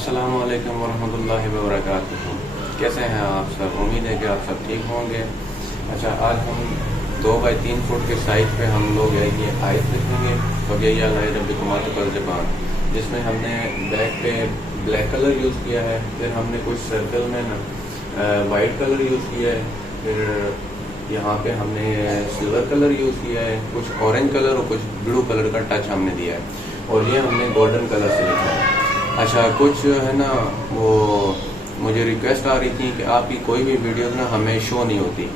अस्सलाम वालेकुम वरहमतुल्लाहि वबरकातुहू। कैसे हैं आप सब? उम्मीद है कि आप सब ठीक होंगे। अच्छा, आज हम 2 बाई 3 फुट के साइज पे हम लोग ये आयत लिखेंगे फ़बीय्याल्लाहिर्रब्बिकुमातुकज़्ज़बान, जिसमें हमने बैक पे ब्लैक कलर यूज़ किया है। फिर हमने कुछ सर्कल में ना वाइट कलर यूज़ किया है। फिर यहाँ पे हमने सिल्वर कलर यूज़ किया है, कुछ ऑरेंज कलर और कुछ ब्लू कलर का टच हमने दिया है, और ये हमने गोल्डन कलर से लिखा है। अच्छा, कुछ है ना वो मुझे रिक्वेस्ट आ रही थी कि आपकी कोई भी वीडियो ना हमें शो नहीं होती,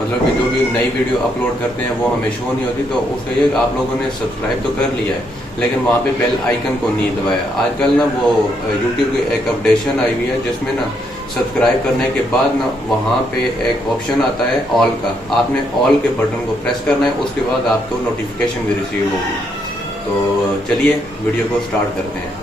मतलब कि जो भी नई वीडियो अपलोड करते हैं वो हमें शो नहीं होती। तो उसका ये आप लोगों ने सब्सक्राइब तो कर लिया है, लेकिन वहाँ पे बेल आइकन को नहीं दबाया। आजकल ना वो यूट्यूब की एक अपडेशन आई हुई है, जिसमें ना सब्सक्राइब करने के बाद ना वहाँ पे एक ऑप्शन आता है ऑल का। आपने ऑल के बटन को प्रेस करना है, उसके बाद आपको नोटिफिकेशन भी रिसीव होगी। तो चलिए वीडियो को स्टार्ट करते हैं।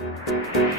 है।